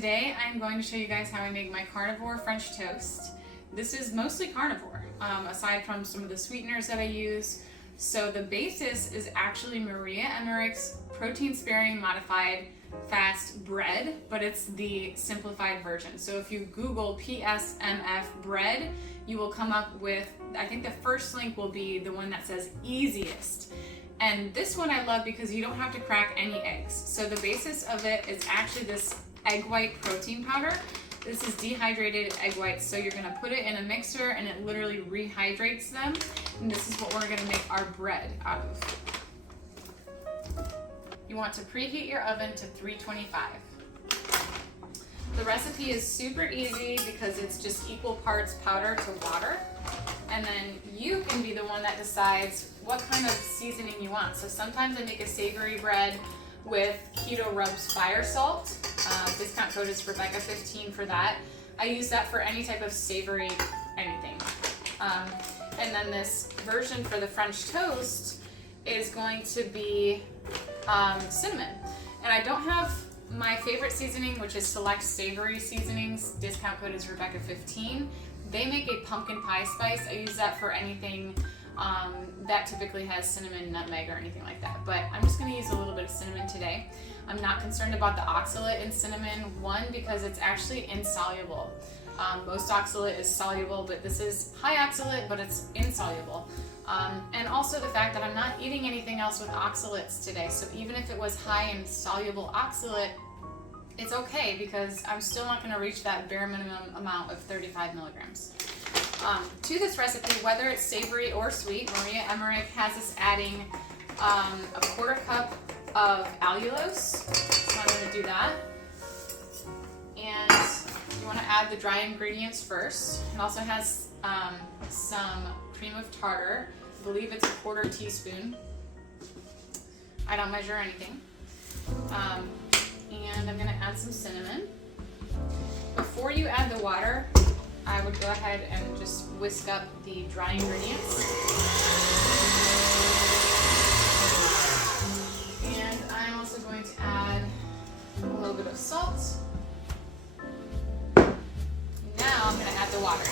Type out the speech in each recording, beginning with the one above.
Today I'm going to show you guys how I make my carnivore French toast. This is mostly carnivore, aside from some of the sweeteners that I use. So the basis is actually Maria Emmerich's protein-sparing modified fast bread, but it's the simplified version. So if you Google PSMF bread, you will come up with, I think the first link will be the one that says easiest. And this one I love because you don't have to crack any eggs. So the basis of it is actually this egg white protein powder. This is dehydrated egg whites, so you're gonna put it in a mixer and it literally rehydrates them. And this is what we're gonna make our bread out of. You want to preheat your oven to 325. The recipe is super easy because it's just equal parts powder to water. And then you can be the one that decides what kind of seasoning you want. So sometimes I make a savory bread with Keto Rubs fire salt. Discount code is Rebekah 15 for that. I use that for any type of savory anything. And then this version for the French toast is going to be cinnamon. And I don't have my favorite seasoning, which is Select Savory Seasonings. Discount code is Rebekah 15. They make a pumpkin pie spice. I use that for anything that typically has cinnamon, nutmeg, or anything like that. But I'm just gonna use a little bit of cinnamon today. I'm not concerned about the oxalate in cinnamon, one, because it's actually insoluble. Most oxalate is soluble, but this is high oxalate, but it's insoluble. And also the fact that I'm not eating anything else with oxalates today. So even if it was high in soluble oxalate, it's okay because I'm still not gonna reach that bare minimum amount of 35 milligrams. To this recipe, whether it's savory or sweet, Maria Emmerich has us adding a quarter cup of allulose. So I'm gonna do that. And you wanna add the dry ingredients first. It also has some cream of tartar. I believe it's a quarter teaspoon. I don't measure anything. And I'm gonna add some cinnamon. Before you add the water, I would go ahead and just whisk up the dry ingredients. And I'm also going to add a little bit of salt. Now I'm gonna add the water.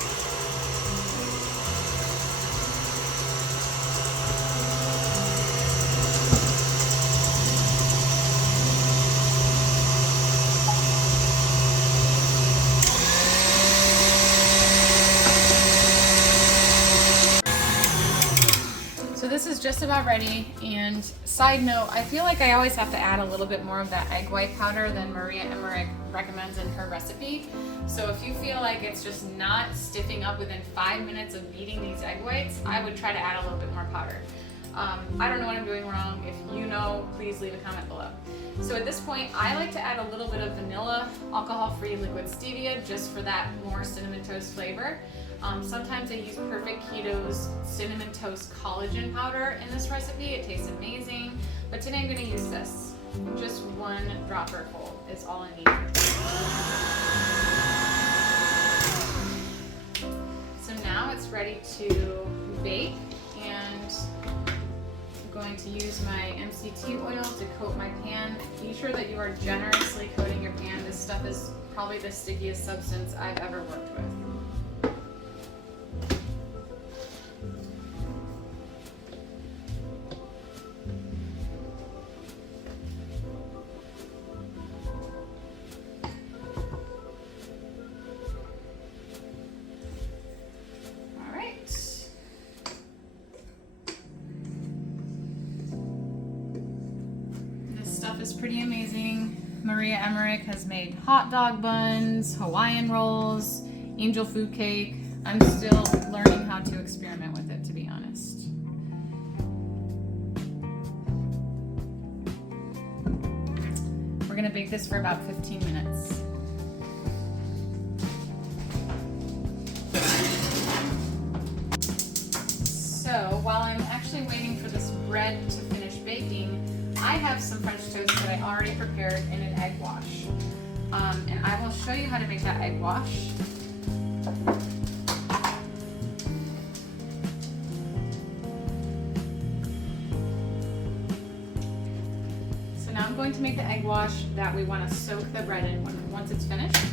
This is just about ready. And side note, I feel like I always have to add a little bit more of that egg white powder than Maria Emmerich recommends in her recipe. So if you feel like it's just not stiffing up within 5 minutes of beating these egg whites, I would try to add a little bit more powder. I don't know what I'm doing wrong. If you know, please leave a comment below. So at this point, I like to add a little bit of vanilla, alcohol-free liquid stevia, just for that more cinnamon toast flavor. Sometimes I use Perfect Keto's cinnamon toast collagen powder in this recipe. It tastes amazing, but today I'm going to use this. Just one dropper full is all I need. So now it's ready to bake, and I'm going to use my MCT oil to coat my pan. Be sure that you are generously coating your pan. This stuff is probably the stickiest substance I've ever worked with. Is pretty amazing. Maria Emmerich has made hot dog buns, Hawaiian rolls, angel food cake. I'm still learning how to experiment with it, to be honest. We're gonna bake this for about 15 minutes. So while I'm actually waiting for this bread to finish baking, I have some French toast that I already prepared in an egg wash. And I will show you how to make that egg wash. So now I'm going to make the egg wash that we want to soak the bread in once it's finished.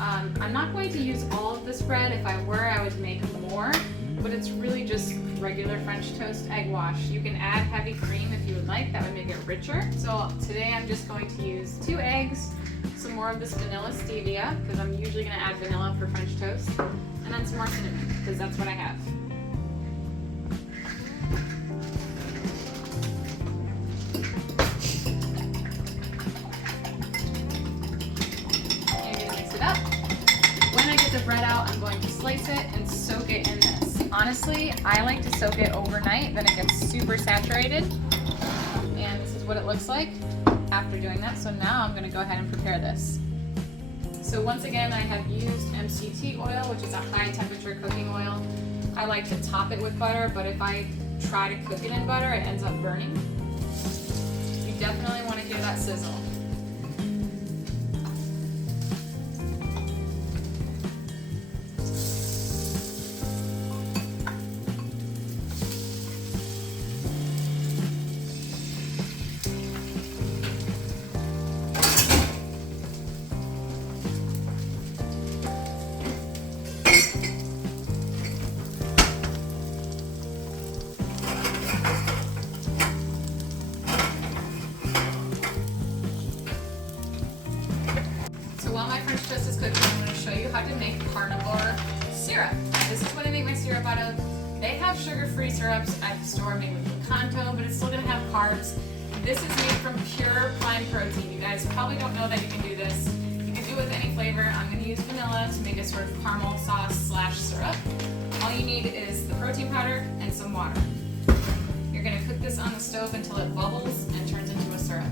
I'm not going to use all of this bread. If I were, I would make more, but it's really just regular French toast egg wash. You can add heavy cream if you would like, that would make it richer. So today I'm just going to use 2 eggs, some more of this vanilla stevia, because I'm usually going to add vanilla for French toast, and then some more cinnamon, because that's what I have. The bread out, I'm going to slice it and soak it in this. Honestly, I like to soak it overnight, then it gets super saturated. And this is what it looks like after doing that. So now I'm going to go ahead and prepare this. So once again, I have used MCT oil, which is a high temperature cooking oil. I like to top it with butter, but if I try to cook it in butter, it ends up burning. You definitely want to hear that sizzle. While my French toast is cooking, I'm going to show you how to make carnivore syrup. This is what I make my syrup out of. They have sugar-free syrups at the store made with Picanto, but it's still going to have carbs. This is made from pure plant protein. You guys probably don't know that you can do this. You can do it with any flavor. I'm going to use vanilla to make a sort of caramel sauce / syrup. All you need is the protein powder and some water. You're going to cook this on the stove until it bubbles and turns into a syrup.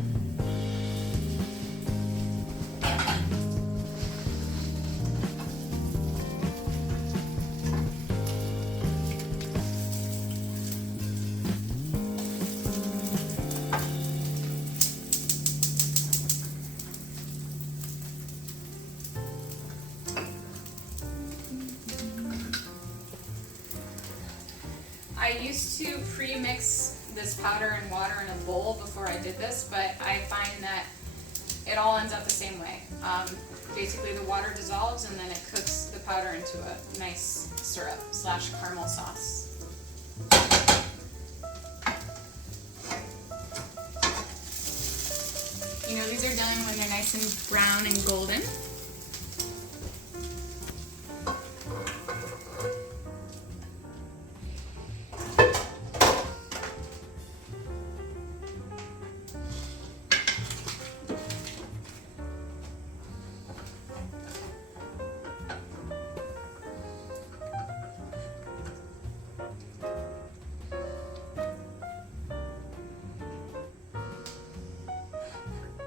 I used to pre-mix this powder and water in a bowl before I did this, but I find that it all ends up the same way. Basically the water dissolves and then it cooks the powder into a nice syrup / caramel sauce. You know, these are done when they're nice and brown and golden.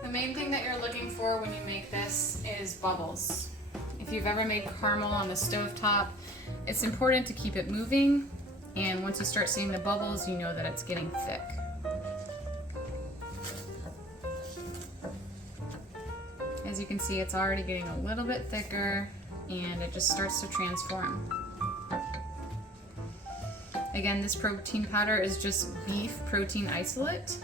The main thing that you're looking for when you make this is bubbles. If you've ever made caramel on the stovetop, it's important to keep it moving, and once you start seeing the bubbles, you know that it's getting thick. As you can see, it's already getting a little bit thicker, and it just starts to transform. Again, this protein powder is just beef protein isolate,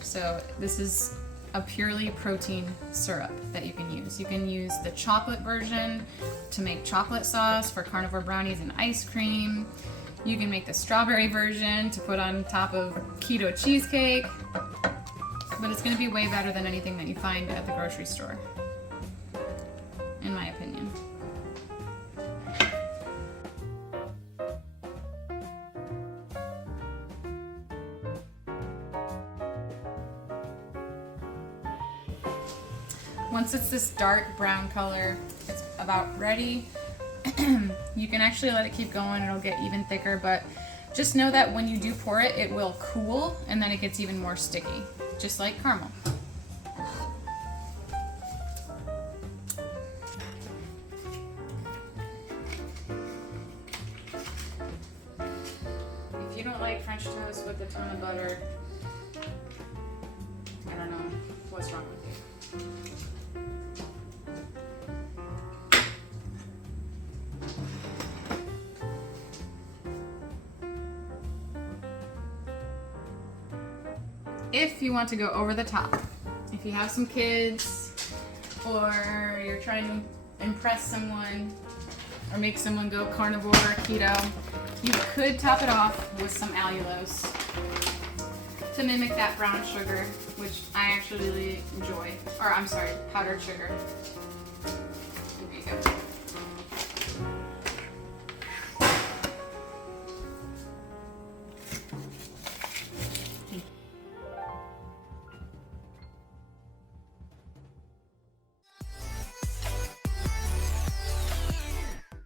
so this is a purely protein syrup that you can use. You can use the chocolate version to make chocolate sauce for carnivore brownies and ice cream. You can make the strawberry version to put on top of keto cheesecake, but it's going to be way better than anything that you find at the grocery store, in my opinion. Once it's this dark brown color, it's about ready. You can actually let it keep going, it'll get even thicker, but just know that when you do pour it, it will cool and then it gets even more sticky, just like caramel. If you don't like French toast with a ton of butter, I don't know what's wrong with you. If you want to go over the top, if you have some kids or you're trying to impress someone or make someone go carnivore or keto, you could top it off with some allulose to mimic that brown sugar, which I actually really enjoy. Or I'm sorry, powdered sugar. There you go.